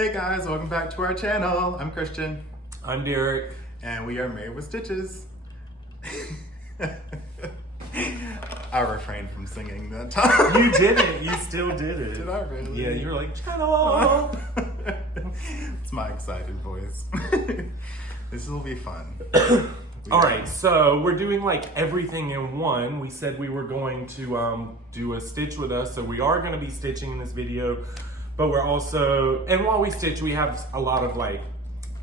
Hey guys, welcome back to our channel. I'm Christian. I'm Derek. And we are Married with Stitches. I refrained from singing that time. You did it. You still did it. Did I really? Yeah, you were like, channel. It's my excited voice. This will be fun. All right, so we're doing like everything in one. We said we were going to do a stitch with us, so we are going to be stitching in this video. But we're also, and while we stitch, we have a lot of like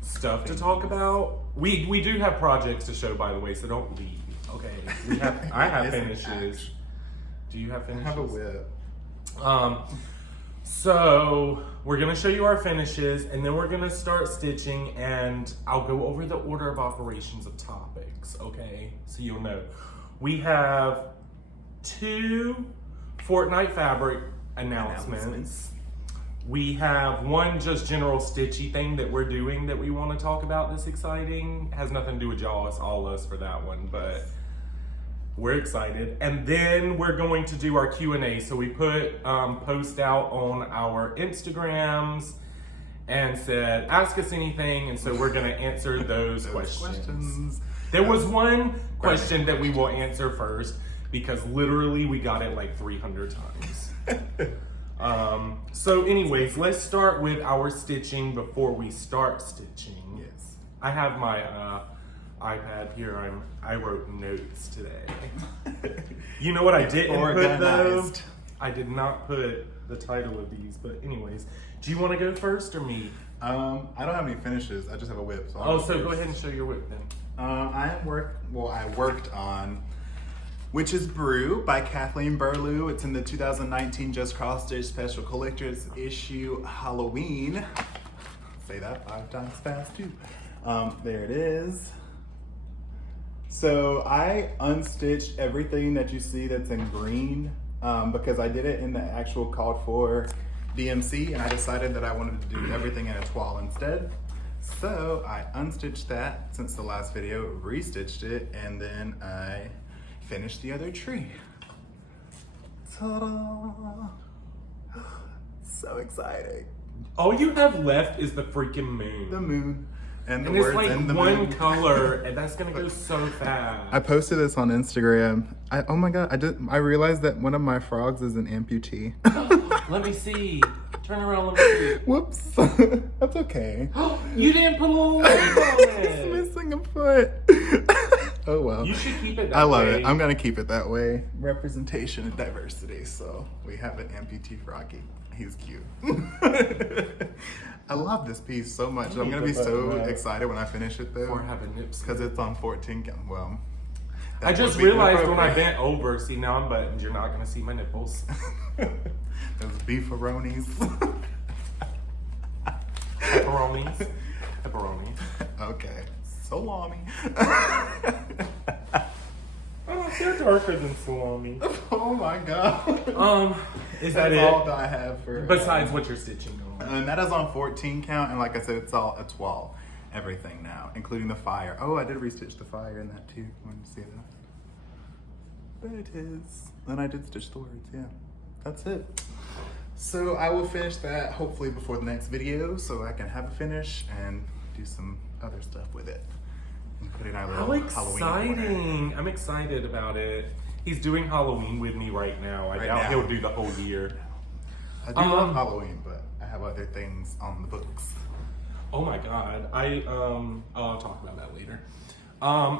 stuff to talk about. We do have projects to show, by the way, so don't leave. Okay, I have finishes. Do you have finishes? I have a whip. So we're gonna show you our finishes, and then we're gonna start stitching, and I'll go over the order of operations of topics, okay? So you'll know. We have 2 Fortnite fabric announcements. We have one just general stitchy thing that we're doing that we want to talk about that's exciting. Has nothing to do with y'all, it's all us for that one, but we're excited. And then we're going to do our Q&A. So we put post out on our Instagrams and said, ask us anything. And so we're gonna answer those questions. There was one question that we will answer first because literally we got it like 300 times. So anyways, let's start with our stitching before we start stitching. Yes. I have my iPad here. I wrote notes today. You know what I didn't put though? I did not put the title of these, but anyways. Do you want to go first or me? I don't have any finishes. I just have a whip. So go ahead and show your whip then. I worked on Witch's Brew by Kathleen Burlew. It's in the 2019 Just Cross Stitch Special Collector's Issue Halloween. Say that 5 times fast too. There it is. So I unstitched everything that you see that's in green because I did it in the actual called for DMC, and I decided that I wanted to do everything in a toile instead. So I unstitched that since the last video, restitched it, and then I finished the other tree. Ta-da! So exciting. All you have left is the freaking moon. The moon. And the it's words like in the one moon. color, and that's gonna go so fast. I posted this on Instagram. Oh my god, I realized that one of my frogs is an amputee. Let me see. Turn around, let me see. Whoops. That's okay. You didn't put a little leg on It's it. missing a foot. Oh well. You should keep it that way. I love it. I'm gonna keep it that way. Representation and diversity. So we have an amputee froggy. He's cute. I love this piece so much. I'm gonna be so excited when I finish it though. Or have a nips. Because it's on 14 count. Well, I just realized when I bent over, see now I'm buttoned, you're not gonna see my nipples. Those beefaronis. Pepperonis. Pepperoni. Okay. Salami. Oh, they're darker than salami. Oh my god. Is that That's all it? that I have for Besides what you're stitching on. And that is on 14 count, and like I said, it's all a toile. Everything now, including the fire. Oh, I did restitch the fire in that too. Want to see that? There it is. Then I did stitch the words, yeah. That's it. So I will finish that hopefully before the next video so I can have a finish and do some other stuff with it. And put it in our little Halloween exciting. I'm excited about it. He's doing Halloween with me right now. I doubt he'll do the whole year. I do love Halloween, but I have other things on the books. Oh my god. I'll talk about that later.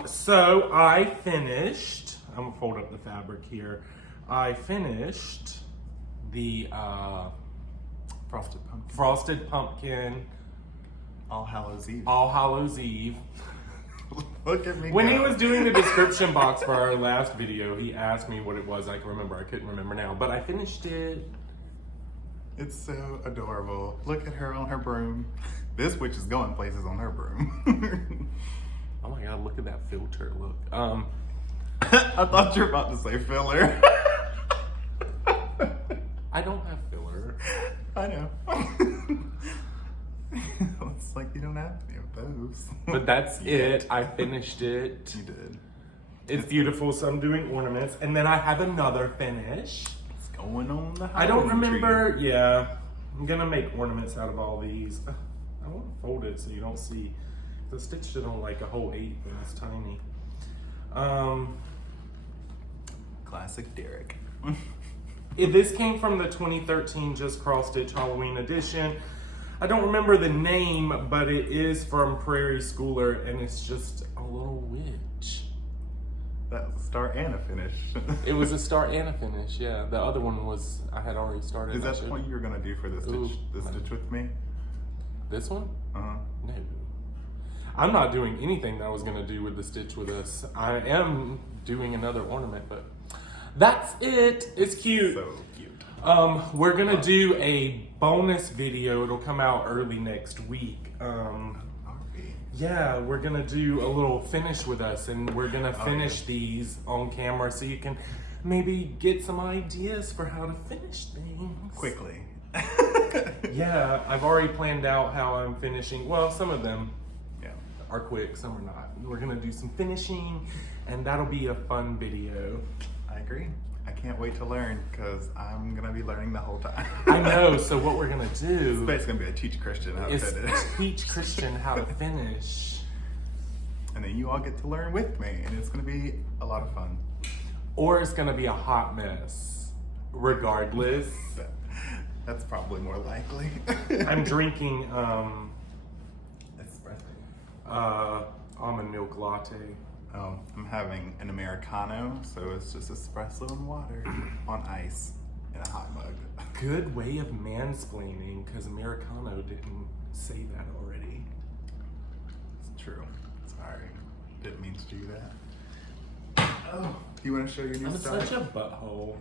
So I finished, I'm gonna fold up the fabric here. I finished the Frosted Pumpkin All Hallows Eve. All Hallows Eve. Look at me. When he was doing the description box for our last video, he asked me what it was. I can remember. I couldn't remember now, but I finished it. It's so adorable. Look at her on her broom. This witch is going places on her broom. Oh my god, look at that filter. Look. I thought you were about to say filler. I don't have filler. I know. It's like you don't have any of those. But that's it. I finished it. You did. It's beautiful, so I'm doing ornaments. And then I have another finish. It's going on the Halloween I don't remember, tree. yeah. I'm gonna make ornaments out of all these. I want to fold it so you don't see. I stitched it on like a whole 8 and it's tiny. Classic Derek. This came from the 2013 Just Cross Stitch Halloween edition. I don't remember the name, but it is from Prairie Schooler, and it's just a little witch. That was a start and a finish. It was a start and a finish, yeah. The other one was, I had already started. Is that the one you were gonna do for the stitch with me? This one? Uh-huh. No. I'm not doing anything that I was gonna do with the stitch with us. I am doing another ornament, but that's it. It's cute. So cute. We're gonna do a bonus video. It'll come out early next week. Yeah, we're gonna do a little finish with us, and we're gonna finish these on camera so you can maybe get some ideas for how to finish things Quickly. Yeah, I've already planned out how I'm finishing. Well, some of them are quick, some are not. We're gonna do some finishing, and that'll be a fun video. I agree. I can't wait to learn because I'm gonna be learning the whole time. I know. So what we're gonna do? It's basically gonna be a teach Christian how to finish. Teach Christian how to finish, and then you all get to learn with me, and it's gonna be a lot of fun. Or it's gonna be a hot mess. Regardless, that's probably more likely. I'm drinking espresso. Almond milk latte. I'm having an Americano, so it's just espresso and water on ice in a hot mug. Good way of mansplaining, because Americano didn't say that already. It's true. Sorry. Didn't mean to do that. Oh, you want to show your new I'm style? such a butthole.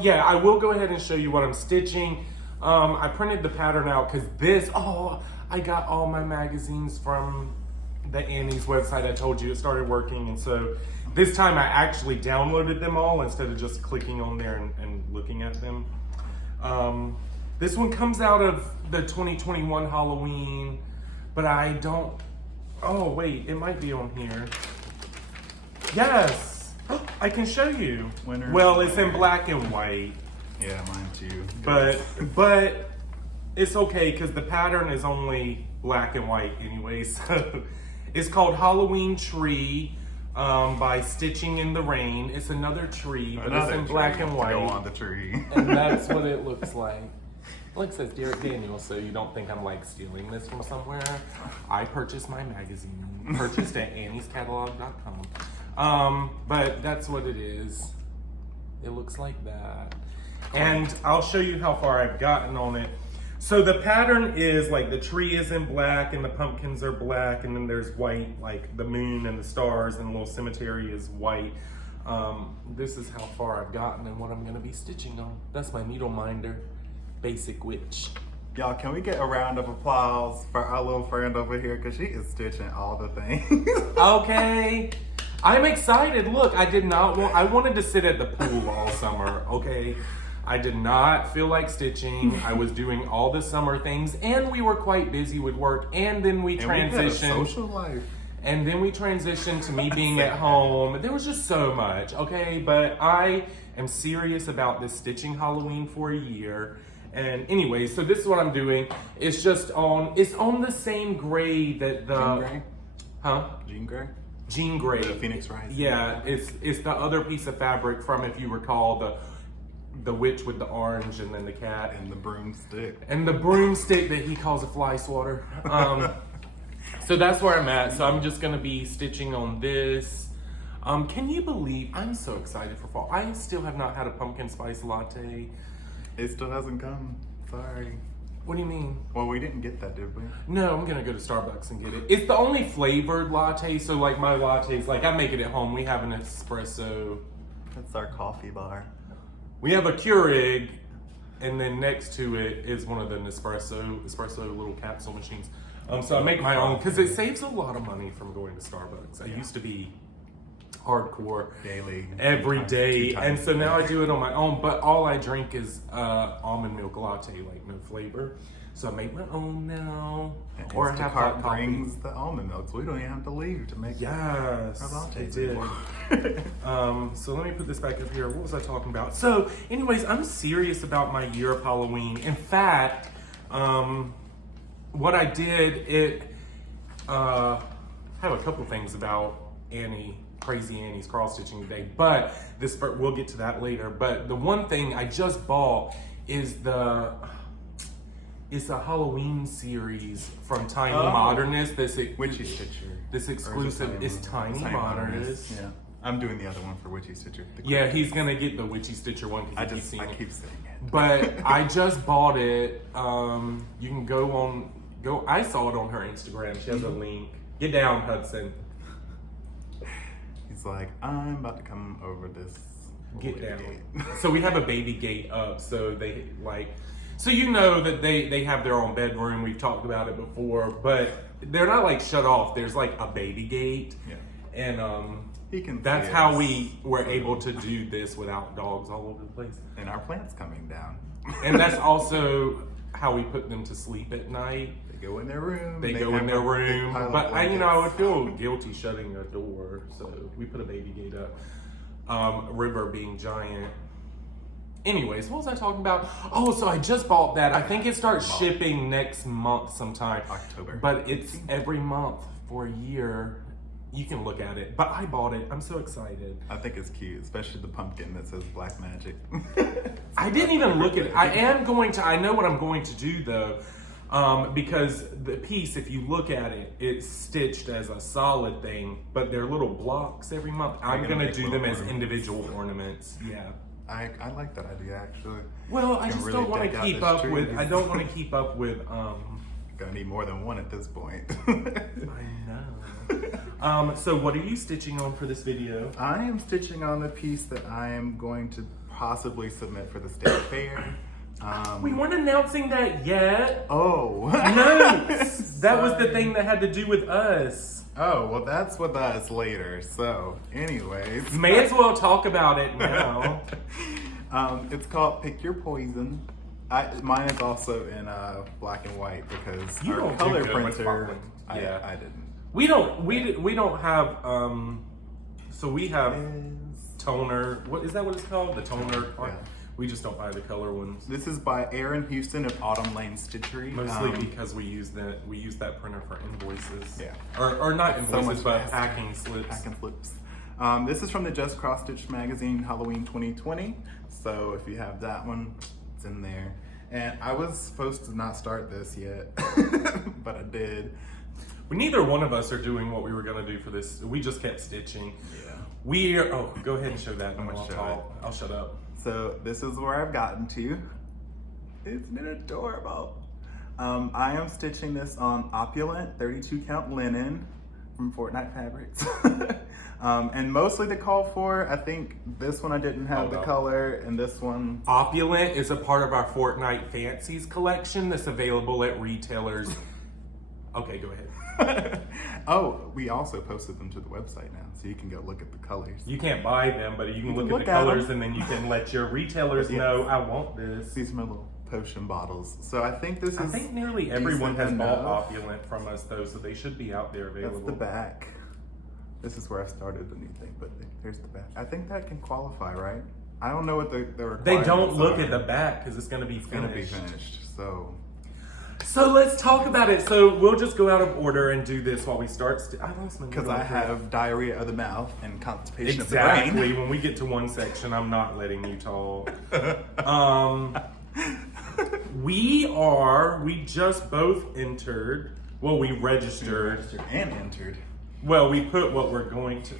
Yeah, I will go ahead and show you what I'm stitching. I printed the pattern out because I got all my magazines from the Annie's website. I told you it started working, and so this time I actually downloaded them all instead of just clicking on there and looking at them. This one comes out of the 2021 Halloween, but I don't, oh wait, it might be on here. Yes, I can show you. Well, it's in black and white. Yeah, mine too. But it's okay because the pattern is only black and white anyway, so. It's called Halloween Tree by Stitching in the Rain. It's another tree, but it's in black and white. Go on the tree. And that's what it looks like. Like it says Derek Daniels, so you don't think I'm like stealing this from somewhere. I purchased my magazine, purchased at anniescatalog.com. But that's what it is. It looks like that. And I'll show you how far I've gotten on it. So the pattern is like the tree is in black and the pumpkins are black, and then there's white, like the moon and the stars, and the little cemetery is white. This is how far I've gotten and what I'm gonna be stitching on. That's my needle minder, basic witch. Y'all, can we get a round of applause for our little friend over here? Because she is stitching all the things. Okay. I'm excited. Look, I wanted to sit at the pool all summer, okay? I did not feel like stitching. I was doing all the summer things, and we were quite busy with work, and then we transitioned. We had a social life. And then we transitioned to me being at home. There was just so much, okay? But I am serious about this stitching Halloween for a year. And anyway, so this is what I'm doing. It's on the same gray that the... Jean Grey? Huh? Jean Grey? Jean Grey. The Phoenix Rising. Yeah, it's the other piece of fabric from, if you recall, the witch with the orange and then the cat. And the broomstick. And the broomstick that he calls a fly swatter. So that's where I'm at. So I'm just gonna be stitching on this. Can you believe, I'm so excited for fall. I still have not had a pumpkin spice latte. It still hasn't come. Sorry. What do you mean? Well, we didn't get that, did we? No, I'm gonna go to Starbucks and get it. It's the only flavored latte, so like my lattes, like I make it at home. We have an espresso. That's our coffee bar. We have a Keurig, and then next to it is one of the espresso little capsule machines. So I make my own, because it saves a lot of money from going to Starbucks. I used to be hardcore daily, every day. 2 times And so a day. now I do it on my own, but all I drink is almond milk latte, like no flavor. So I make my own now. Or I have hot Instacart coffee. brings the almond milk, so we don't even have to leave to make Yes, our lattes it did. anymore. So let me put this back up here. What was I talking about? So anyways, I'm serious about my year of Halloween. In fact, what I did, I have a couple things about Crazy Annie's cross stitching today, but we'll get to that later. But the one thing I just bought is it's a Halloween series from Tiny Modernist. Witchy Stitcher. This exclusive is Tiny Modernist. Yeah. I'm doing the other one for Witchy Stitcher. Yeah, he's gonna get the Witchy Stitcher one I because keep saying it. But I just bought it. You can go. I saw it on her Instagram. She has a link. Get down, Hudson. He's like, I'm about to come over this. Get down. gate." So we have a baby gate up. So they so you know that they have their own bedroom. We've talked about it before, but they're not like shut off. There's like a baby gate. Yeah. And He can. that's see how us. we were able to do this without dogs all over the place. And our plant's coming down. And that's also how we put them to sleep at night. They go in their room. They go have in their a big room. pile of But I would blankets. feel guilty shutting a door. So we put a baby gate up. River being giant. Anyways, what was I talking about? Oh, so I just bought that. I think it starts shipping next month sometime. October. But it's every month for a year. You can look at it. But I bought it. I'm so excited. I think it's cute, especially the pumpkin that says Black Magic. I didn't even look at it. I know what I'm going to do though. Because the piece, if you look at it, it's stitched as a solid thing, but they're little blocks every month. I'm gonna gonna make do little them as ornaments. individual ornaments. Yeah. I like that idea actually. Well, I You can just really don't want deck to out keep this up tree. with. I don't want to keep up with. Gonna need more than one at this point. I know. So what are you stitching on for this video? I am stitching on the piece that I am going to possibly submit for the state fair. We weren't announcing that yet. Oh. No, that was the Sorry. thing that had to do with us. Oh, well that's with us later. So, anyways. May as well talk about it now. It's called Pick Your Poison. Mine is also in black and white because You our don't do color good with printer. following. I Yeah. didn't. We don't have so we have toner. What is that? What it's called? The toner. Yeah. We just don't buy the color ones. This is by Aaron Houston of Autumn Lane Stitchery. Mostly because we use that printer for invoices. Yeah. Or not It's so invoices, much but faster. packing slips. Pack and flips. This is from the Just Cross Stitch magazine, Halloween 2020. So if you have that one, it's in there. And I was supposed to not start this yet, but I did. Neither one of us are doing what we were gonna do for this. We just kept stitching. Yeah. Go ahead and show that. I'm And gonna I'll show talk. I'll shut up. So this is where I've gotten to. Isn't it adorable? I am stitching this on opulent 32 count linen from Fortnite Fabrics. And mostly the call for, I think this one I didn't have the color, and this one. Opulent is a part of our Fortnite Fancies collection that's available at retailers. Okay, go ahead. Oh, we also posted them to the website now, so you can go look at the colors. You can't buy them, but you can look at look the at colors them. and then you can let your retailers Yes. know, I want this. These are my little potion bottles. So I think this is. I think nearly everyone has decent bought enough. Opulent from us though, so they should be out there available. That's the back. This is where I started the new thing, but here's the back. I think that can qualify, right? I don't know what the requirements They don't look are. at the back because it's going to be It's finished. gonna be finished, so. So let's talk about it. So we'll just go out of order and do this while we start. I lost my Because needle. I have diarrhea of the mouth and constipation of the Exactly. brain. When we get to one section, I'm not letting you talk. We just both entered. Well, we registered. And entered. Well, we put what we're going to.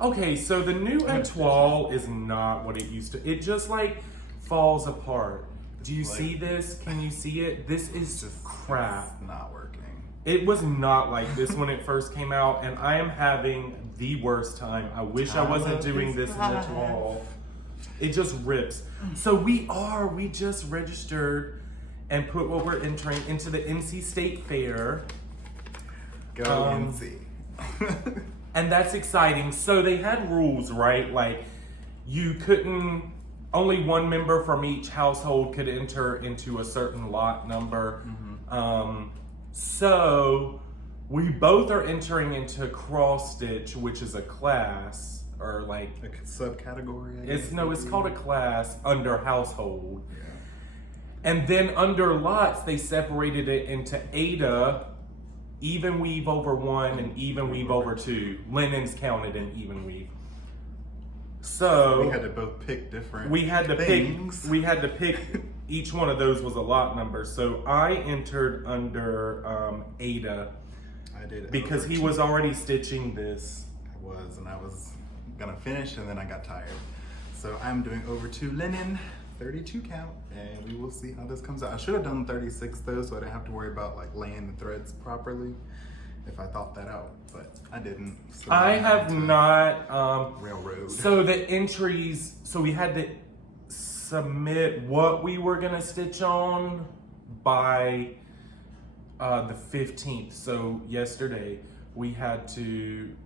Okay, so the new étoile is not what it used to. It just like falls apart. Do you see this? Can you see it? This is just crap. It's not working. It was not like this when it first came out, and I am having the worst time. I wish I wasn't doing this in the 12. It just rips. So we just registered and put what we're entering into the NC State Fair. Go NC. And that's exciting. So they had rules, right? Like you couldn't, only one member from each household could enter into a certain lot number. So we both are entering into cross stitch, which is a class or like a subcategory. It's called a class under household. Yeah. And then under lots, they separated it into Ada, even weave over 1 and even weave over 2. Linens counted in even weave. So we had to both pick different things. We had to pick each one of those was a lot number. So I entered under Ada. I did because he was already stitching this. I was gonna finish and then I got tired. So I'm doing over 2 linen, 32 count, and we will see how this comes out. I should have done 36 though, so I didn't have to worry about like laying the threads properly if I thought that out, but I didn't. So I have not. Railroad. So the entries, so we had to submit what we were gonna stitch on by the 15th. So yesterday we had to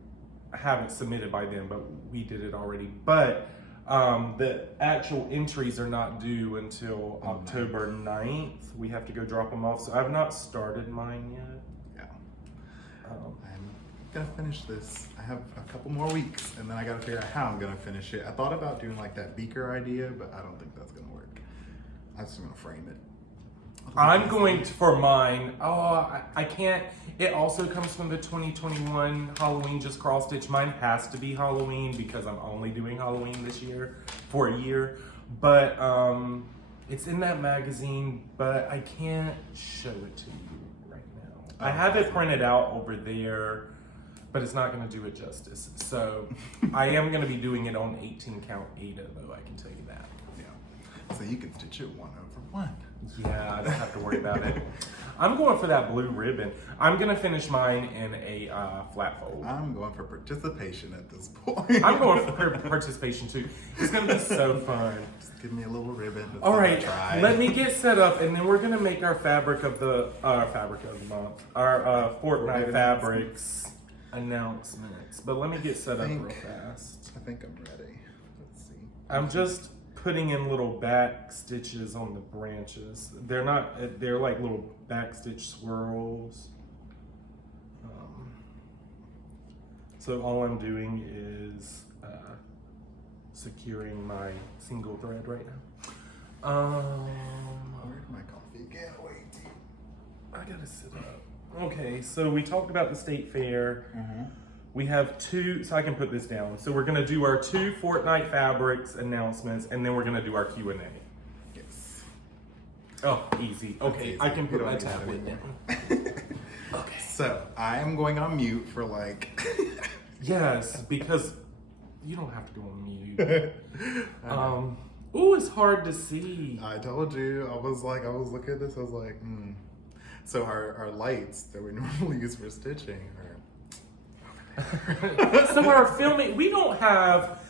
have it submitted by then, but we did it already. But the actual entries are not due until October 9th. We have to go drop them off. So I've not started mine yet. Yeah. I'm gonna finish this. I have a couple more weeks and then I gotta figure out how I'm gonna finish it. I thought about doing like that beaker idea, but I don't think that's gonna work. I'm just gonna frame it. I'm going to, for mine, I can't, it also comes from the 2021 Halloween just cross stitch. Mine has to be Halloween because I'm only doing Halloween this year for a year. But it's in that magazine, but I can't show it to you right now. I have it printed out over there, but it's not going to do it justice. So I am going to be doing it on 18 count Ada though, I can tell you that. Yeah. So you can stitch it 1/1. Yeah, I don't have to worry about it. I'm going for that blue ribbon. I'm gonna finish mine in a flat fold. I'm going for participation at this point. I'm going for participation too. It's gonna be so fun. Just give me a little ribbon. All right, let me get set up, and then we're gonna make our fabric of the month, our Fortnite fabrics announcements. But let me get set up real fast. I think I'm ready. Let's see. I'm just putting in little back stitches on the branches. They're not, they're like little back stitch swirls. So all I'm doing is securing my single thread right now. Where'd my coffee get? Wait. I gotta sit up. Okay, so we talked about the state fair. We have 2, so I can put this down. So we're gonna do our 2 Fortnite fabrics announcements, and then we're gonna do our Q&A. Yes. Oh, easy. Okay, Easy. I can put You my don't need tablet that down. anymore. Okay. So I am going on mute for like. Yes, because you don't have to go on mute. Ooh, it's hard to see. I told you. I was looking at this. I was like, So our lights that we normally use for stitching are. So our filming, we don't have,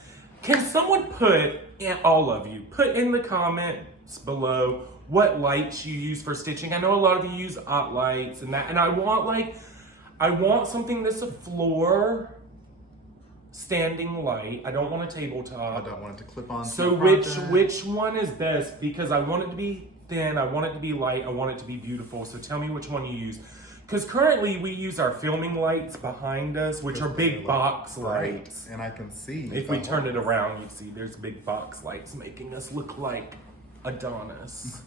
can someone put, and all of you, put in the comments below what lights you use for stitching. I know a lot of you use OT lights and that, and I want something that's a floor standing light. I don't want a tabletop. I don't want it to clip on. So which one is best? Because I want it to be thin, I want it to be light, I want it to be beautiful. So tell me which one you use. Because currently we use our filming lights behind us, which are big box lights. And I can see. If we turn it around, you'd see there's big box lights making us look like Adonis.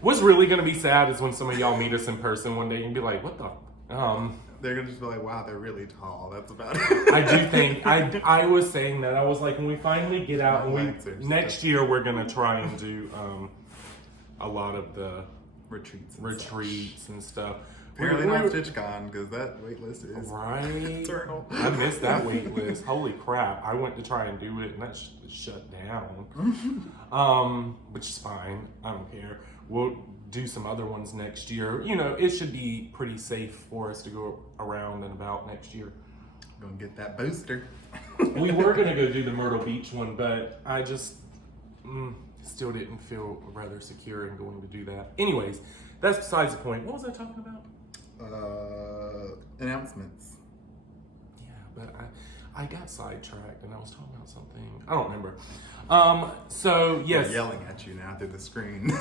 What's really gonna be sad is when some of y'all meet us in person one day and be like, what the? They're gonna just be like, wow, they're really tall. That's about it. I do think, I was saying that. I was like, when we finally get out, next year we're gonna try and do a lot of the retreats and stuff. Apparently not StitchCon because that wait list is right. eternal. I missed that wait list. Holy crap. I went to try and do it and that shut down. Which is fine. I don't care. We'll do some other ones next year. You know, it should be pretty safe for us to go around and about next year. Gonna get that booster. We were gonna go do the Myrtle Beach one, but I just still didn't feel rather secure in going to do that. Anyways, that's besides the point. What was I talking about? Announcements. but I got sidetracked and I was talking about something. I don't remember. So yes. They're yelling at you now through the screen.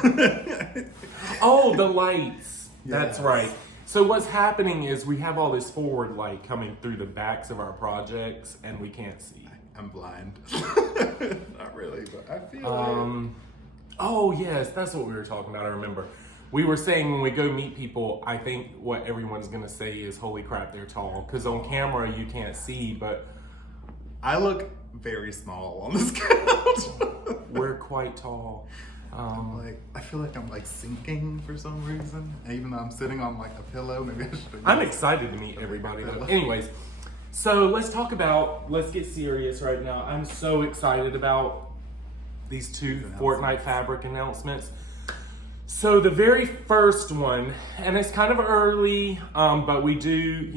Oh, the lights. That's Yes. right. So what's happening is we have all this forward light coming through the backs of our projects and we can't see. I'm blind. Not really, but I feel Oh yes, that's what we were talking about. I remember. We were saying when we go meet people, I think what everyone's gonna say is, "Holy crap, they're tall." Because on camera you can't see, but I look very small on this couch. we're quite tall. I feel like I'm like sinking for some reason. And even though I'm sitting on like a pillow, maybe I should. I'm excited to meet everybody though. Anyways, so let's get serious right now. I'm so excited about these two Fortnite fabric announcements. So the very first one, and it's kind of early, but we do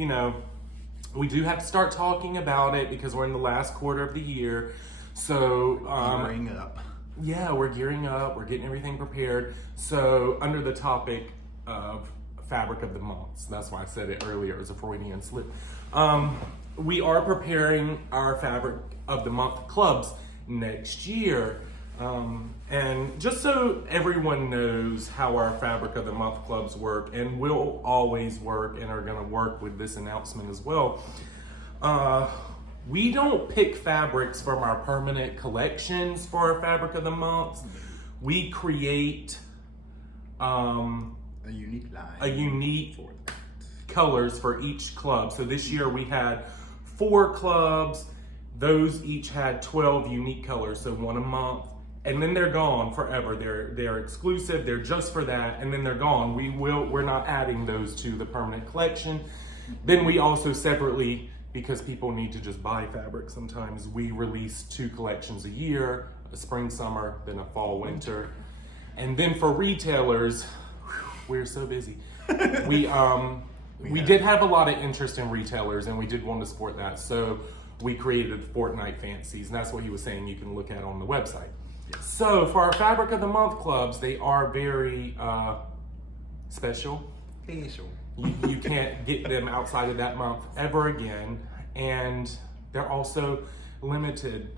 have to start talking about it because we're in the last quarter of the year. So gearing up. Yeah, we're gearing up. We're getting everything prepared. So under the topic of fabric of the months, that's why I said it earlier as a Freudian slip. We are preparing our fabric of the month clubs next year. And just so everyone knows how our fabric of the month clubs work, and will always work and are going to work with this announcement as well. We don't pick fabrics from our permanent collections for our fabric of the month. We create a unique line. A unique colors for each club. So this year we had 4 clubs. Those each had 12 unique colors, so one a month. And then they're gone forever. They're exclusive. They're just for that, and then they're gone. We're not adding those to the permanent collection. Then we also separately, because people need to just buy fabric sometimes, we release 2 collections a year, a spring, summer, then a fall, winter. And then for retailers, we're so busy. We did have a lot of interest in retailers and we did want to support that. So we created Fortnite Fancies, and that's what he was saying you can look at on the website. Yes. So for our Fabric of the Month clubs, they are very special. You can't get them outside of that month ever again. And they're also limited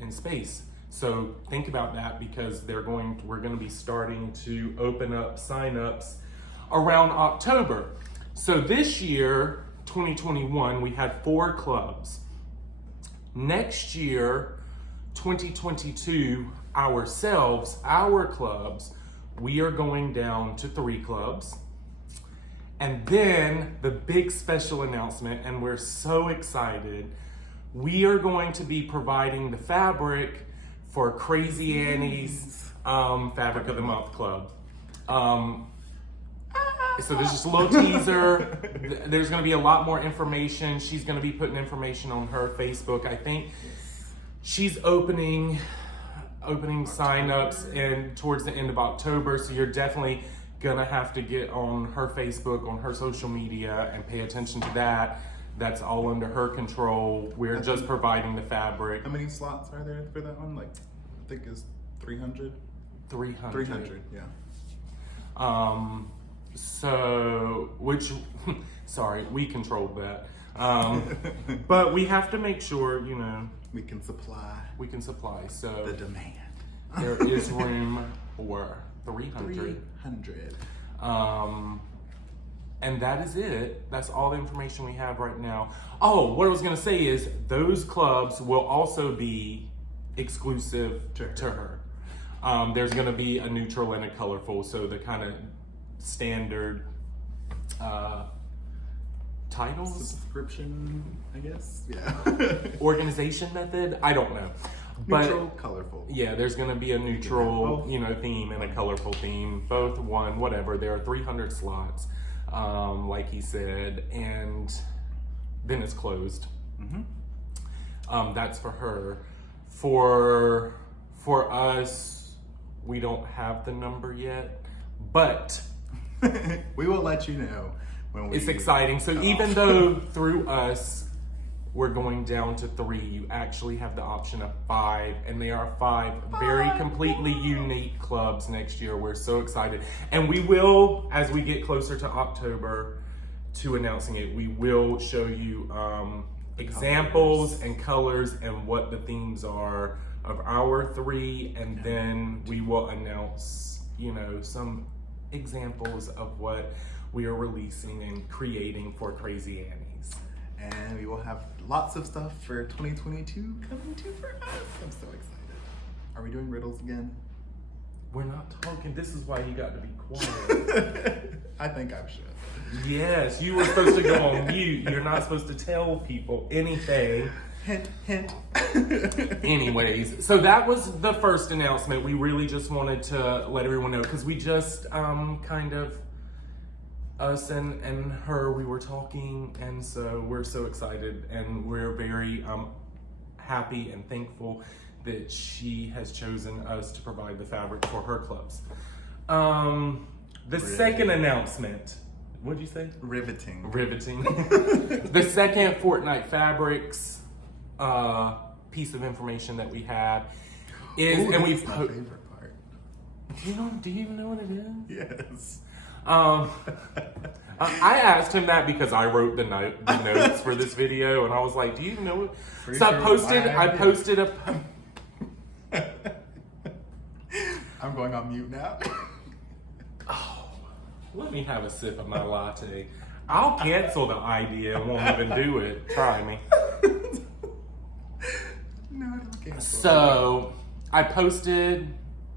in space. So think about that, because we're going to be starting to open up signups around October. So this year, 2021, we had 4 clubs. Next year, 2022, our clubs, we are going down to 3 clubs. And then the big special announcement, and we're so excited, we are going to be providing the fabric for Crazy Annie's Fabric of the Month Club. So there's just a little teaser. There's going to be a lot more information. She's going to be putting information on her Facebook. I think she's opening signups and towards the end of October. So you're definitely gonna have to get on her Facebook, on her social media, and pay attention to that. That's all under her control. We're just providing the fabric. How many slots are there for that one? Like, I think it's 300. 300, yeah. So, sorry, we controlled that. But we have to make sure, we can supply. So the demand. There is room for 300. And that is it. That's all the information we have right now. Oh, what I was gonna say is those clubs will also be exclusive to her. There's gonna be a neutral and a colorful, so the kind of standard titles? Subscription, I guess? Yeah. Organization method? I don't know. Neutral, colorful. Yeah, there's going to be a neutral, theme and a colorful theme. Both one, whatever. There are 300 slots, like he said, and then it's closed. Mm-hmm. That's for her. For us, we don't have the number yet, but we will let you know when we. It's exciting. So even though through us, we're going down to 3. You actually have the option of 5, and they are 5 very completely unique clubs next year. We're so excited. And we will, as we get closer to October, to announcing it, we will show you examples and colors and what the themes are of our 3, and then we will announce, you know, some examples of what we are releasing and creating for Crazy Annies. And we will have lots of stuff for 2022 coming too for us. I'm so excited. Are we doing riddles again? We're not talking. This is why you got to be quiet. I think I should. Yes, you were supposed to go on mute. You're not supposed to tell people anything. Hint, hint. Anyways, so that was the first announcement. We really just wanted to let everyone know because we just kind of, us and her, we were talking, and so we're so excited and we're very happy and thankful that she has chosen us to provide the fabric for her clubs. The second announcement, what'd you say? Riveting. The second Fortnite Fabrics piece of information that we have is, Ooh, and we that's my favorite part. do you even know what it is? Yes. I asked him that because I wrote the notes for this video, and I was like, "Do you know it?" So I posted a. I'm going on mute now. Oh, let me have a sip of my latte. I'll cancel the idea and won't even do it. Try me. No, I don't cancel. So I posted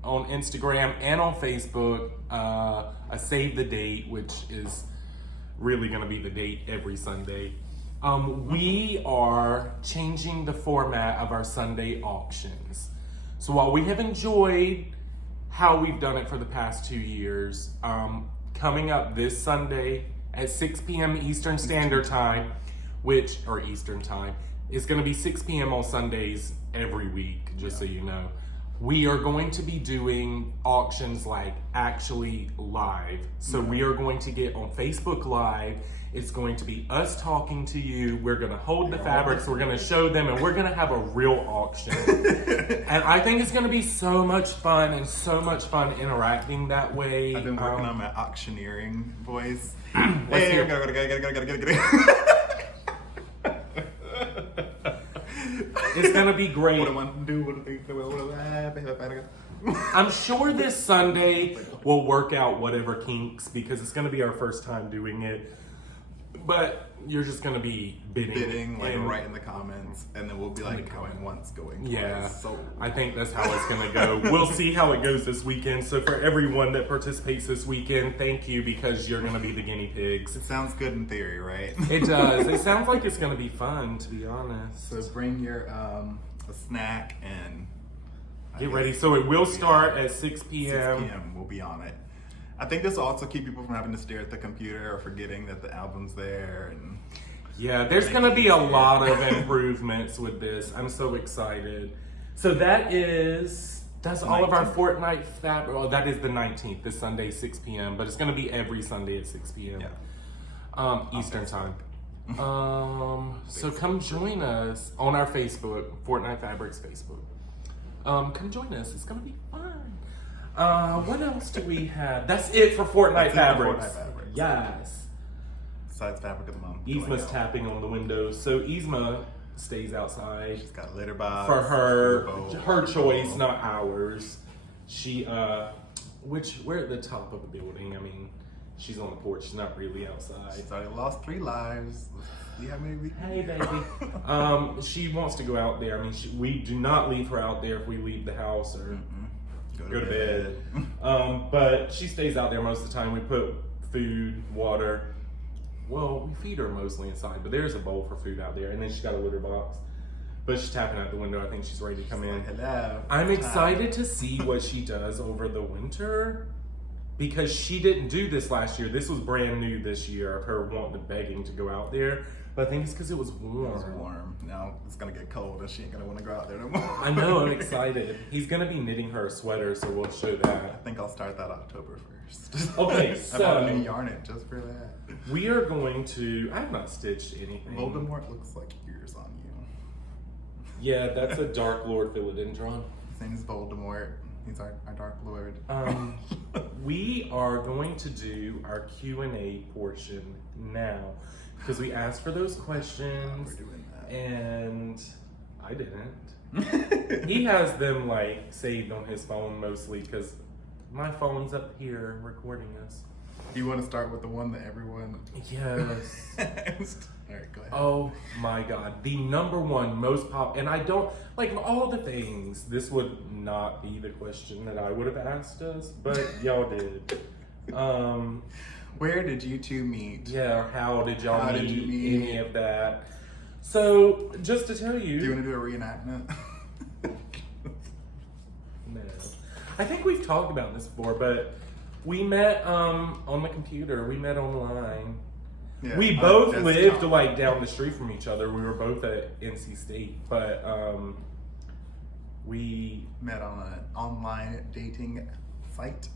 on Instagram and on Facebook a save the date, which is really going to be the date every Sunday. We are changing the format of our Sunday auctions. So while we have enjoyed how we've done it for the past 2 years, coming up this Sunday at 6 p.m. Eastern Standard Time, Eastern Time, it's going to be 6 p.m. on Sundays every week, just so you know. We are going to be doing auctions like actually live. So we are going to get on Facebook Live. It's going to be us talking to you. We're going to hold the fabrics. We're going to show them, and we're going to have a real auction. And I think it's going to be so much fun and so much fun interacting that way. I've been working on my auctioneering voice. Let's hear- gotta. It's going to be great. What do I want to do? What do I'm sure this Sunday we'll work out whatever kinks because it's going to be our first time doing it. But you're just going to be bidding like and- right in the comments, and then we'll be like going once, going twice. Yeah, So I think that's how it's going to go. We'll see how it goes this weekend. So for everyone that participates this weekend, thank you because you're going to be the guinea pigs. it sounds good in theory, right? It does. It sounds like it's going to be fun, to be honest. So bring your a snack and Get ready. So it will start at 6 p.m. 6 p.m. We'll be on it. I think this will also keep people from having to stare at the computer or forgetting that the album's there. And Yeah, there's going to be a lot of improvements with this. I'm so excited. So that's all of our 19th. Fortnite fabric. Oh, that is the 19th, this Sunday, 6 p.m. But it's going to be every Sunday at 6 p.m. Eastern time. So come join us on our Facebook, Fortnite Fabrics Facebook. Come join us. It's going to be fun. What else do we have? That's it for Fortnite Fabrics. Fortnite Fabrics. Yes. Besides fabric of the month. Yzma's tapping on the window. So Yzma stays outside She's got a litter box. for her food bowl. her choice, not ours. She we're at the top of the building. I mean, she's on the porch, she's not really outside. She's already lost 3 lives. See how many we can Hey baby. She wants to go out there. I mean, we do not leave her out there if we leave the house or go to bed. But she stays out there most of the time. We put food, water. Well, we feed her mostly inside, but there's a bowl for food out there, and then she's got a litter box. But she's tapping out the window. I think she's ready to come in. Hello. I'm excited to see what she does over the winter because she didn't do this last year. This was brand new this year of her wanting begging to go out there. But I think it's because it was warm. It was warm. Now it's gonna get cold and she ain't gonna want to go out there no more. I know, I'm excited. He's gonna be knitting her a sweater, so we'll show I that. think I'll start that October 1st. Okay, I bought a so new yarn it just for that. we are going to. I have not stitched anything. Voldemort looks like ears on you. Yeah, that's a Dark Lord philodendron. His name is Voldemort. He's our Dark Lord. We are going to do our Q&A portion now because we asked for those questions. We're doing that. And I didn't. He has them like saved on his phone mostly because my phone's up here recording us. You want to start with the one that everyone... Yes. All right, go ahead. Oh my God. The number one most and I don't, like of all the things, this would not be the question that I would have asked us, but y'all did. Where did you two meet? Yeah, how did y'all How meet, did you meet? any of that? So, just to tell you... Do you want to do a reenactment? No. I think we've talked about this before, but we met on the computer. We met online. Yeah, We on both desktop. lived like down the street from each other. We were both at NC State, but we Met on an online dating site.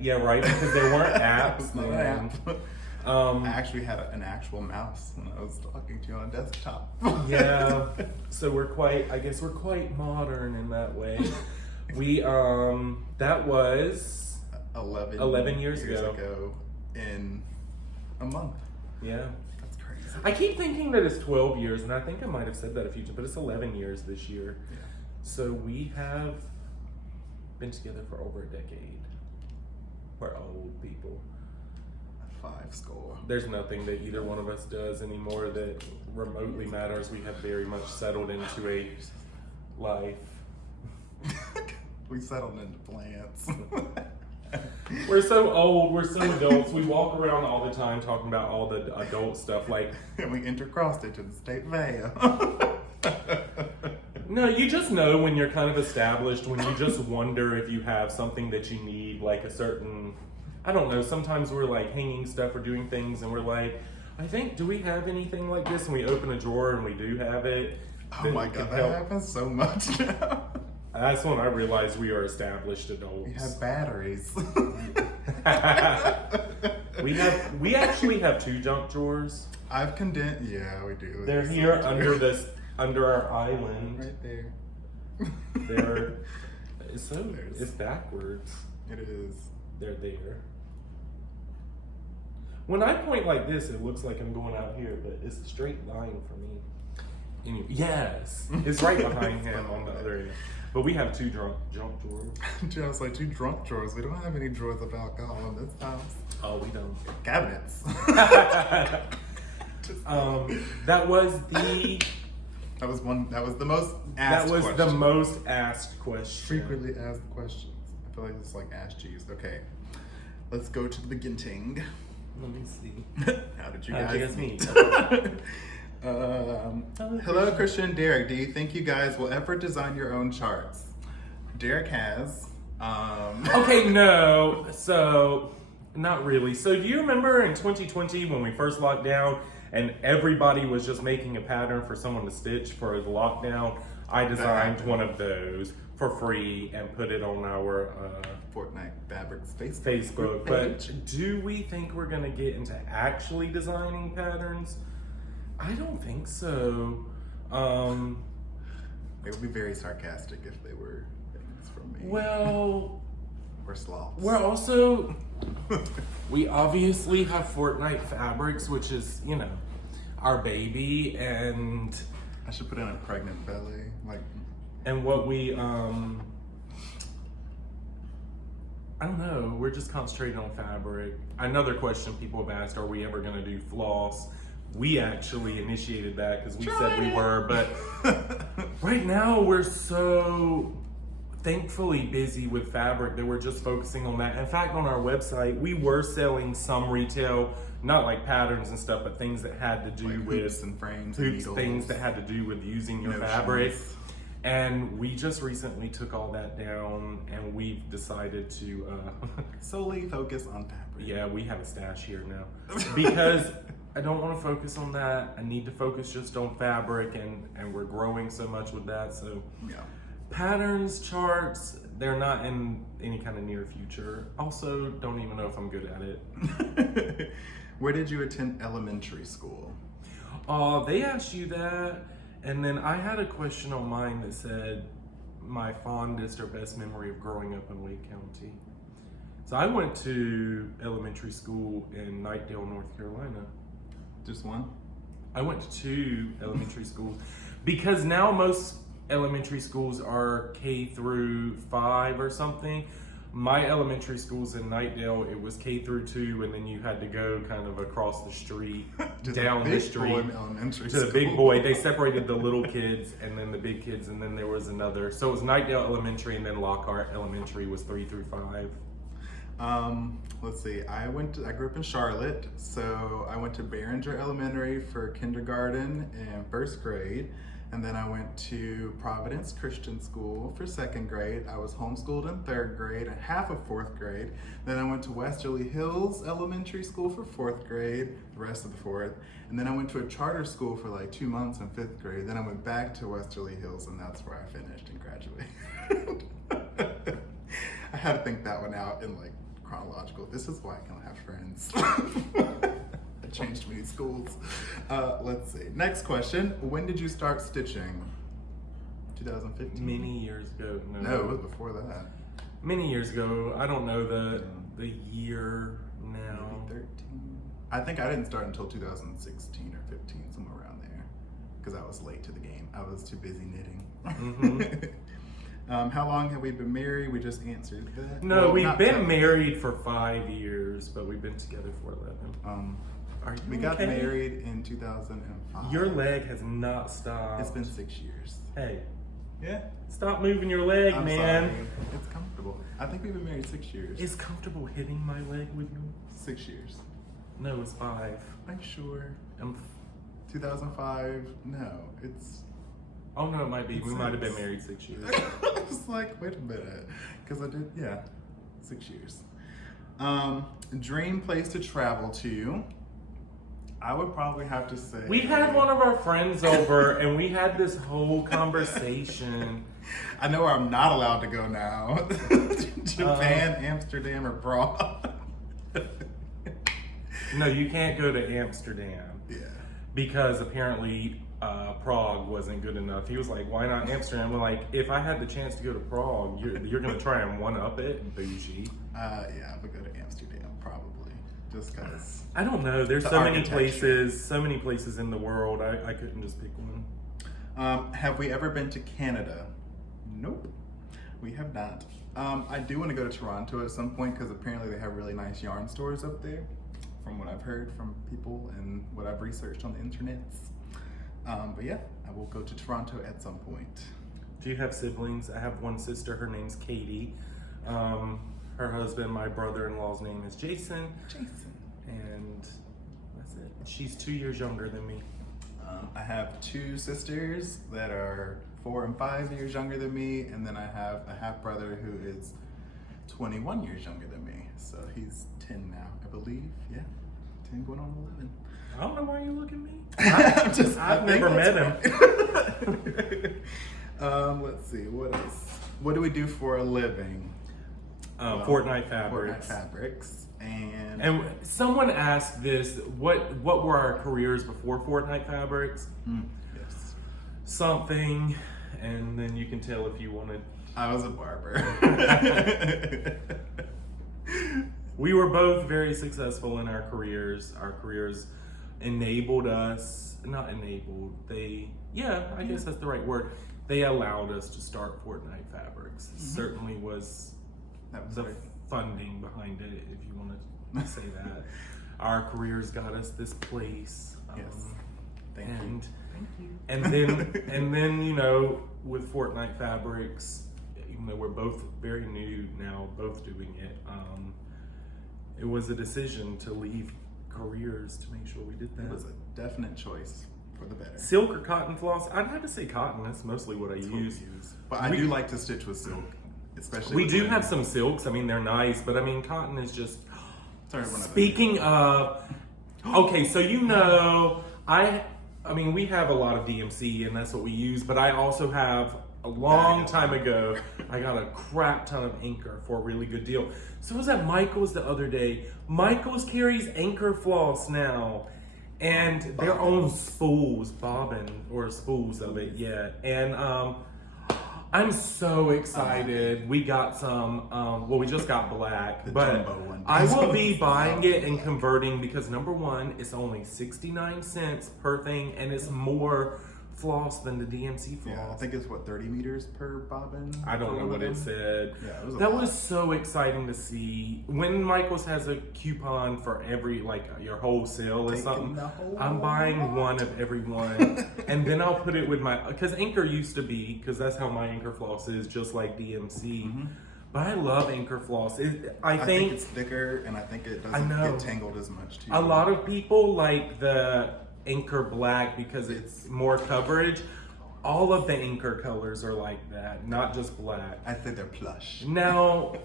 yeah, right, because there weren't apps. It's not an then. app. I actually had an actual mouse when I was talking to you on a desktop. Yeah, so I guess we're quite modern in that way. We that was 11 years ago in a month. Yeah. That's crazy. I keep thinking that it's 12 years, and I think I might have said that a few times, but it's 11 years this year. Yeah. So we have been together for over a decade. We're old people. 5 score. There's nothing that either one of us does anymore that remotely matters. We have very much settled into a life. We settled into plants. We're so old, we're so adults. We walk around all the time talking about all the adult stuff like... And we intercrossed into the state veil. No, you just know when you're kind of established, when you just wonder if you have something that you need, like a certain... I don't know, sometimes we're like hanging stuff or doing things and we're like, I think, do we have anything like this? And we open a drawer and we do have it. Oh my God, that happens so much now. That's when I realized we are established adults. We have batteries. we actually have 2 junk drawers. I've condensed. Yeah, we do. They're here under our island. Right there. It's backwards. It is. They're there. When I point like this, it looks like I'm going out here, but it's a straight line for me. Anyway, yes, it's right behind him on the other end. But we have 2 junk drawers. I was like 2 drunk drawers. We don't have any drawers of alcohol in this house. Oh, we don't. Cabinets. That was the. That was the most asked That was question. the most asked question. Frequently asked questions. I feel like it's like Ask Jeeves. Okay, let's go to the beginning. Let me see. How did you How'd you guys guys meet? meet? Hello, Christian and Derek. Do you think you guys will ever design your own charts? Derek has. Okay, no. So, not really. So, do you remember in 2020 when we first locked down and everybody was just making a pattern for someone to stitch for the lockdown? I designed one of those for free and put it on our Fortnite Fabrics Facebook. page. But do we think we're going to get into actually designing patterns? I don't think so. They would be very sarcastic if they were things from me. Well, We're sloths. we're also, we obviously have Fortnite Fabrics, which is, our baby, and I should put in a pregnant belly. what we, I don't know, we're just concentrating on fabric. Another question people have asked, are we ever going to do floss? We actually initiated that because we said we were, but right now we're so thankfully busy with fabric that we're just focusing on that. In fact, on our website, we were selling some retail, not like patterns and stuff, but things that had to do Like with hoops and frames and hoops, needles. things that had to do with using your Notions. fabric. And we just recently took all that down and we've decided to solely focus on fabric. yeah, we have a stash here now because I don't want to focus on that. I need to focus just on fabric and we're growing so much with that. So Yeah. patterns, charts, they're not in any kind of near future. Also, don't even know if I'm good at it. Where did you attend elementary school? They asked you that, and then I had a question on mine that said, my fondest or best memory of growing up in Wake County. So I went to elementary school in Knightdale, North Carolina. Just one? I went to 2 elementary schools because now most elementary schools are K through 5 or something. My elementary schools in Knightdale, it was K through 2, and then you had to go kind of across the street, down the street to the big boy. They separated the little kids and then the big kids, and then there was another. So it was Knightdale Elementary, and then Lockhart Elementary was 3 through 5. Let's see. I grew up in Charlotte, so I went to Behringer Elementary for kindergarten and first grade, and then I went to Providence Christian School for second grade. I was homeschooled in third grade and half of fourth grade. Then I went to Westerly Hills Elementary School for fourth grade, the rest of the fourth, and then I went to a charter school for like 2 months in fifth grade. Then I went back to Westerly Hills, and that's where I finished and graduated. I had to think that one out in like chronological. This is why I can't have friends. I changed many schools. Let's see. Next question. When did you start stitching? 2015? Many years ago. No, it was before that. Many years ago. I don't know the year now. Maybe 13. I think I didn't start until 2016 or 15, somewhere around there. Because I was late to the game. I was too busy knitting. Mm-hmm. How long have we been married? We just answered that. No, we've been married for 5 years, but we've been together for 11. We got married in 2005. Your leg has not stopped. It's been 6 years. Hey. Yeah. Stop moving your leg, I'm man. sorry. It's comfortable. I think we've been married 6 years. Is comfortable hitting my leg with you? 6 years. No, it's 5. Are you sure? 2005? No, it's... Oh no, it might be. We might have been married 6 years. I was like, wait a minute. Because I did, 6 years. Dream place to travel to. I would probably have to say... We had one of our friends over and we had this whole conversation. I know where I'm not allowed to go now. Japan, Amsterdam, or Prague. No, you can't go to Amsterdam. Yeah. Because apparently Prague wasn't good enough. He was like, why not Amsterdam? We're like, if I had the chance to go to Prague, you're going to try and one-up it? Bougie. Yeah, I would go to Amsterdam, probably. Just because... I don't know. There's so many places in the world. I couldn't just pick one. Have we ever been to Canada? Nope. We have not. I do want to go to Toronto at some point because apparently they have really nice yarn stores up there, from what I've heard from people and what I've researched on the internet. But yeah, I will go to Toronto at some point. Do you have siblings? I have one sister. Her name's Katie. Her husband, my brother-in-law's name is Jason. And that's it. She's 2 years younger than me. I have 2 sisters that are 4 and 5 years younger than me, and then I have a half brother who is 21 years younger than me. So he's 10 now, I believe. Yeah, 10 going on 11. I don't know why you look at me. I've never met him. Let's see, what else? What do we do for a living? Fortnight fabrics. Fortnite fabrics. And someone asked this, what were our careers before Fortnite fabrics? Yes. Something, and then you can tell if you wanted. I was a barber. We were both very successful in our careers. Our careers enabled us, not enabled, I guess that's the right word. They allowed us to start Fortnite Fabrics. Certainly was the funding behind it, if you want to say that. Our careers got us this place. Yes. Thank you. And then, you know, with Fortnite Fabrics, even though we're both very new now, both doing it, it was a decision to leave careers to make sure we did that. It was a definite choice for the better. Silk or cotton floss? I'd have to say cotton. That's mostly what I use. But I do like to stitch with silk, especially. We do have some silks. I mean, they're nice, but I mean, cotton is just. Sorry, Speaking of, okay, so you know, I mean, we have a lot of DMC, and that's what we use. But I also have a long time ago, I got a crap ton of Anchor for a really good deal. So I was at Michael's the other day. Michael's carries Anchor floss now, and their own spools, bobbin or spools of it, yeah. And I'm so excited. We got some, well, we just got black, The but jumbo one. I will be buying it and converting because number one, it's only 69 cents per thing and it's more floss than the DMC floss. Yeah, I think it's what, 30 meters per bobbin? I don't know for what them? it said. Yeah, it was a That lot. was so exciting to see. When Michaels has a coupon for every, like your whole sale or Taking something, the whole I'm buying lot. one of every one. And then I'll put it with my, because Anchor used to be, because that's how my Anchor floss is, just like DMC. Mm-hmm. But I love Anchor floss. I I think it's thicker, and I think it doesn't know. get tangled as much too. a lot of people like the Anchor black because it's more coverage. All of the Anchor colors are like that, not just black. I think they're plush. Now,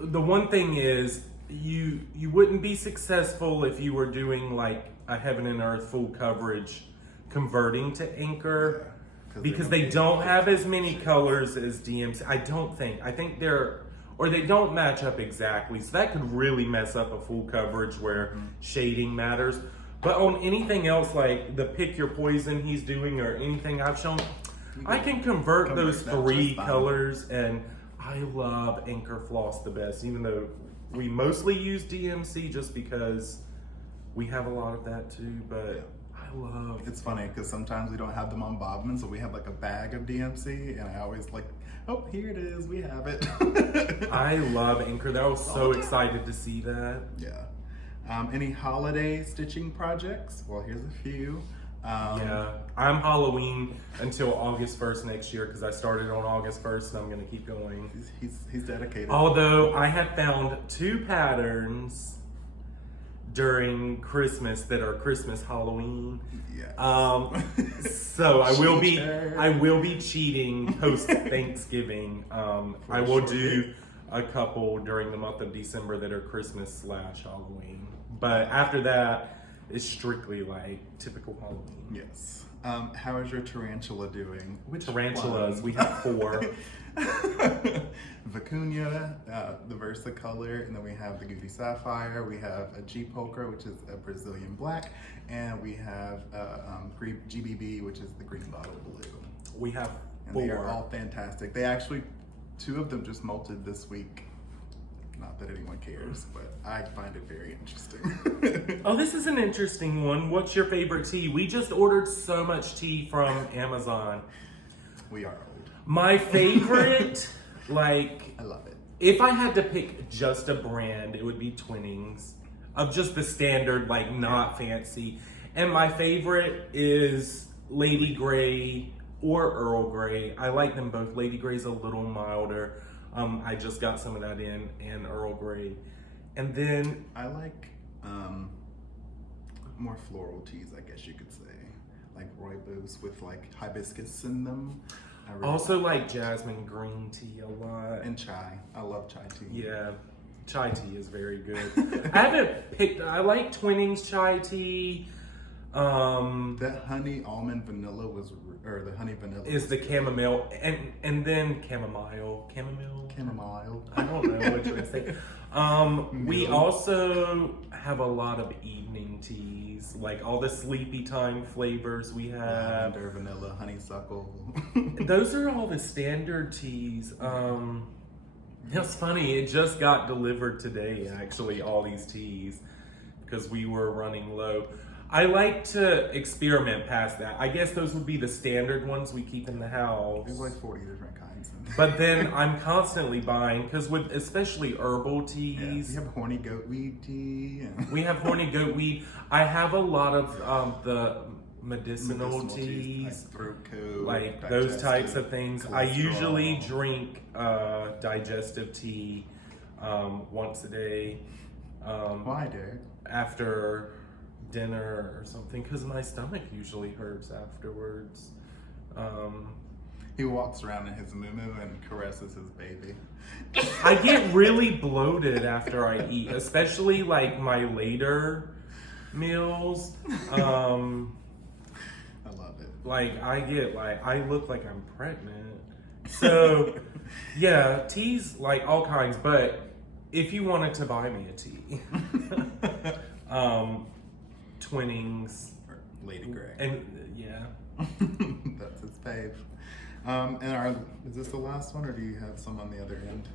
the one thing is, you wouldn't be successful if you were doing like a Heaven and Earth full coverage converting to Anchor, Yeah, because they don't have as many colors as DMC. I don't think. I think they don't match up exactly. So that could really mess up a full coverage where shading matters. But on anything else, like the pick your poison he's doing or anything I've shown, I can convert those that three just fine. colors, and I love Anchor floss the best, even though we mostly use DMC just because we have a lot of that too, but I love It's funny because sometimes we don't have them on bobbin, so we have like a bag of DMC, and I always like, oh, here it is, we have it. I love Anchor. I was so excited to see that. Yeah. Any holiday stitching projects? Well, here's a few. Yeah, I'm Halloween until August 1st next year because I started on August 1st and I'm going to keep going. He's dedicated. Although I have found 2 patterns during Christmas that are Christmas Halloween. Yes. So I will Cheater. be cheating post Thanksgiving. I will do a couple during the month of December that are Christmas / Halloween. But after that, it's strictly like typical Halloween. Yes. How is your tarantula doing? Which Tarantulas, one? we have 4. Vicuña, the Versacolor, and then we have the Goofy Sapphire. We have a G Poker, which is a Brazilian black, and we have GBB, which is the green bottle blue. We have And 4. they are all fantastic. They actually, 2 of them just molted this week. Not that anyone cares, but I find it very interesting. Oh, this is an interesting one. What's your favorite tea? We just ordered so much tea from Amazon. We are old. My favorite, like, I love it. if I had to pick just a brand, it would be Twinings. Of just the standard, like, not fancy. And my favorite is Lady Grey or Earl Grey. I like them both. Lady Grey's a little milder. I just got some of that in, and Earl Grey. And then I like more floral teas, I guess you could say. Like rooibos with like hibiscus in them. I really also like jasmine green tea a lot. and chai. I love chai tea. Yeah, chai tea is very good. I like Twinings chai tea. That honey almond vanilla or the honey vanilla Is the chamomile, and then chamomile. I don't know what to say. We also have a lot of evening teas, like all the sleepy time flavors we have. lavender, vanilla, honeysuckle. Those are all the standard teas. It's funny, it just got delivered today, actually, all these teas, because we were running low. I like to experiment past that. I guess those would be the standard ones we keep in the house. There's like 40 different kinds. But then I'm constantly buying, because with especially herbal teas, We have horny goatweed tea. And we have horny goatweed. I have a lot of the medicinal teas, like throat coat, like those types digestive, of things. I cholesterol. usually drink digestive tea once a day. Why, Derek? After dinner or something, because my stomach usually hurts afterwards. He walks around in his muumuu and caresses his baby. I get really bloated after I eat, especially like my later meals. I love it. Like I look like I'm pregnant. So yeah, teas, like all kinds, but if you wanted to buy me a tea, Twinings Or Lady Grey. and yeah. That's his fave. Is this the last one, or do you have some on the other end?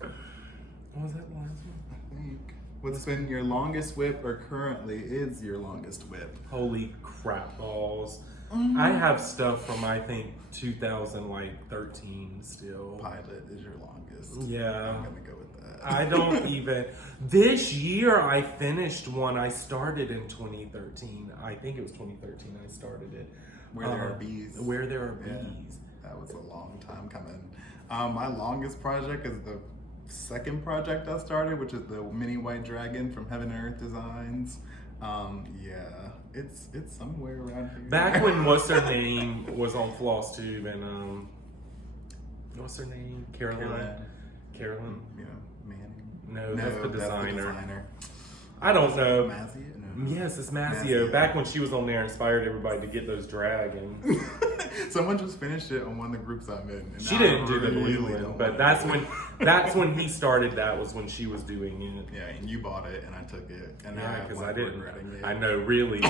What was that last one? I think. What's been your longest whip, or currently is your longest whip? Holy crap balls. I have stuff from, I think, 2013 still. Pilot is your longest. Yeah. I'm gonna go with that. I don't even. This year I finished one I started in 2013. I think it was 2013 I started it. Where There Are Bees. Where There Are Yeah, Bees. that was a long time coming. My longest project is the second project I started, which is the mini white dragon from Heaven and Earth Designs. Yeah, it's somewhere around here. Back when what's her name was on Flosstube and what's her name? Carolyn. You know, Manning. No, that's the designer. That's I don't know. Mazio? No. Yes, it's Mazio. Back when she was on there, inspired everybody to get those dragons. Someone just finished it on one of the groups I'm in. And She I didn't do the really blue one, don't but want that's when he started. That was when she was doing it. Yeah, and you bought it, and I took it, and now Yeah, because I didn't. regretting it. I know, really,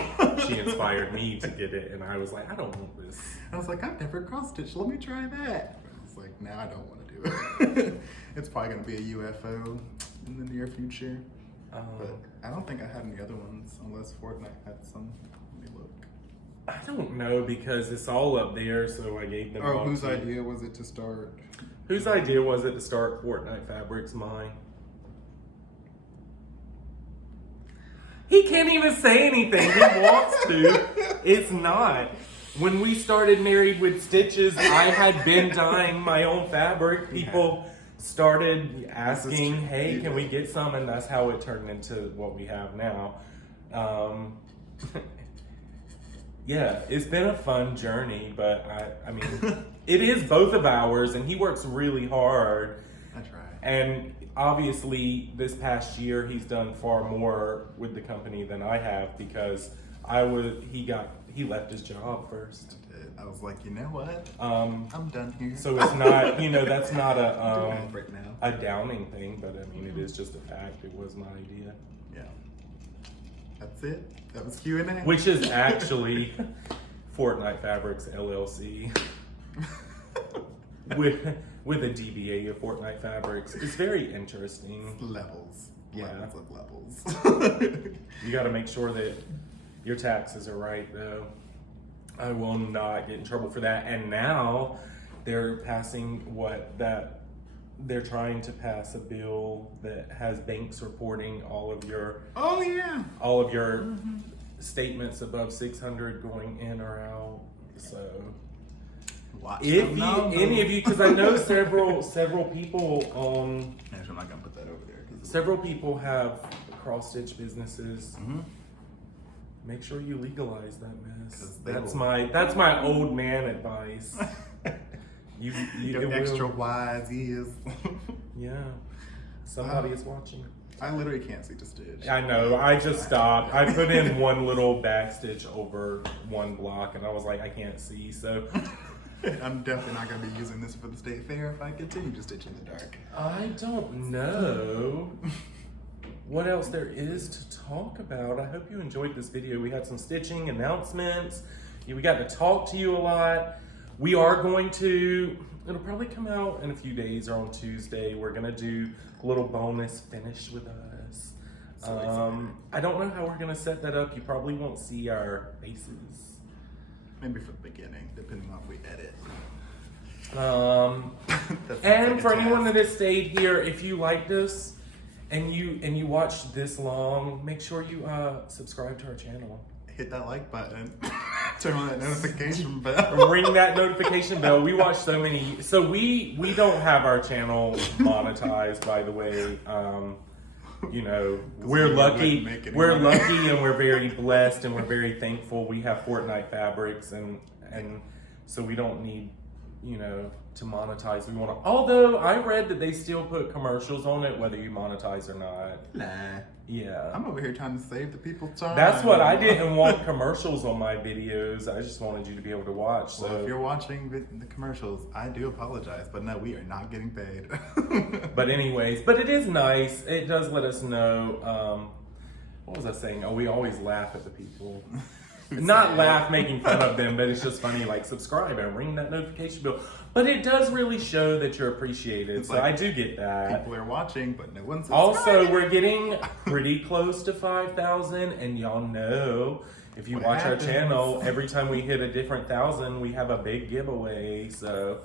she inspired me to get it, and I was like, I don't want this. I was like, I've never cross stitched. Let me try that. It's like, now I don't want to do it. It's probably gonna be a UFO in the near future. But I don't think I had any other ones, unless Fortnite had some. Let me look. I don't know because it's all up there, so I gave them. Oh, all whose to you. idea was it to start? Whose idea was it to start Fortnite Fabrics? Mine. He can't even say anything. He wants to. It's not. When we started Married with Stitches, I had been dyeing my own fabric. People started asking, hey, can we get some? And that's how it turned into what we have now. Yeah, it's been a fun journey, but I mean, it is both of ours, and he works really hard. I try. And obviously, this past year, he's done far more with the company than I have because he left his job first. I was like, you know what? I'm done here. So it's not, that's not Doing it right now. a downing thing, but I mean, it is just a fact. It was my idea. Yeah. That's it. That was Q&A. Which is actually Fortnite Fabrics LLC with a DBA of Fortnite Fabrics. It's very interesting. Levels. Yeah. Levels of levels. You got to make sure that your taxes are right, though. I will not get in trouble for that. And now they're passing they're trying to pass a bill that has banks reporting all of your statements above 600 going in or out. So Watch if them any of you, because I know several people Actually, I'm not gonna put that over there. several people have cross stitch businesses. Make sure you legalize that mess. That's my old man advice. Your extra wise ears. Yeah. Somebody is watching. I literally can't see the stitch. I know. I just stopped. I put in one little back stitch over one block, and I was like, I can't see. So I'm definitely not going to be using this for the state fair if I continue to stitch in the dark. I don't know what else there is to talk about. I hope you enjoyed this video. We had some stitching announcements. We got to talk to you a lot. We are going to, it'll probably come out in a few days or on Tuesday. We're going to do a little bonus finish with us. I don't know how we're going to set that up. You probably won't see our faces. Maybe for the beginning, depending on if we edit. And for anyone that has stayed here, if you liked us and you watched this long, make sure you subscribe to our channel. Hit that like button. Turn on that notification bell. Ring that notification bell. We watch so many. So we don't have our channel monetized, by the way. We're lucky. We're lucky, and we're very blessed, and we're very thankful. We have Fortnite Fabrics, and so we don't need to monetize. We want to. Although I read that they still put commercials on it, whether you monetize or not. Nah. Yeah. I'm over here trying to save the people's time. That's what I didn't want commercials on my videos. I just wanted you to be able to watch. So if you're watching the commercials, I do apologize, but no, we are not getting paid. But anyways, but it is nice. It does let us know. What was I saying? Oh, we always laugh at the people. Not sad. laugh making fun of them, but it's just funny, like subscribe and ring that notification bell. But it does really show that you're appreciated, It's so like, I do get that. People are watching, but no one's Also, subscribing. we're getting pretty close to 5,000, and y'all know if you What watch happens? our channel, every time we hit a different 1,000, we have a big giveaway. So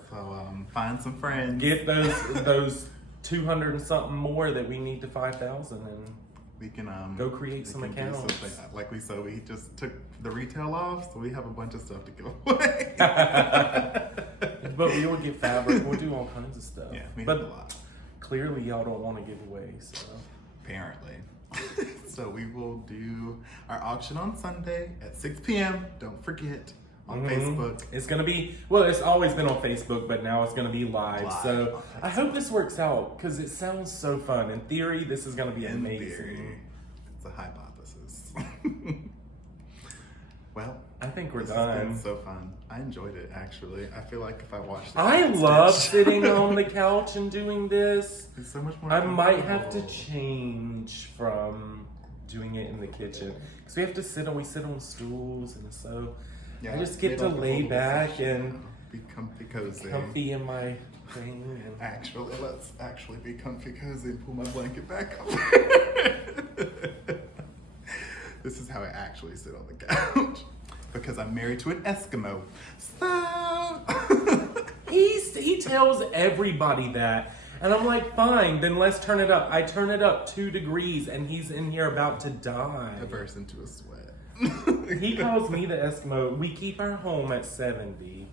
find some friends. get those 200 and something more that we need to 5,000, and We can go create we some can do accounts. something. Like we said, we just took the retail off, so we have a bunch of stuff to give away. But we will get fabric. We'll do all kinds of stuff. Yeah, we but have a lot. clearly, y'all don't want to give away. So Apparently. So we will do our auction on Sunday at 6 p.m. Don't forget on Facebook. It's gonna be it's always been on Facebook, but now it's gonna be live. Live So on I hope this works out because it sounds so fun. In theory, this is gonna be In amazing. theory, it's a hypothesis. Well, I think we're this has done. been so fun. I enjoyed it actually. I feel like if I watched, I love sitting on the couch and doing this. It's so much more. I might have to comfortable. change from doing it in the kitchen because we sit on stools, and so I just get to lay back and be comfy cozy. comfy in my thing. And Actually, let's actually be comfy cozy and pull my blanket back up. This is how I actually sit on the couch because I'm married to an Eskimo. So he tells everybody that, and I'm like, fine, then let's turn it up. I turn it up 2 degrees, and he's in here about to die. I burst into a sweat. He calls me the Eskimo. We keep our home at 70.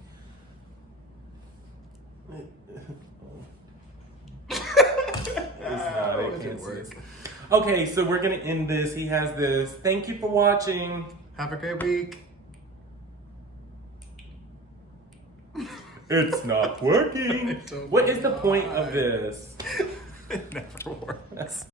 It didn't work. Okay, so we're gonna end this. He has this. Thank you for watching. Have a great week. It's not working. Don't What is the know point why. of this? It never works.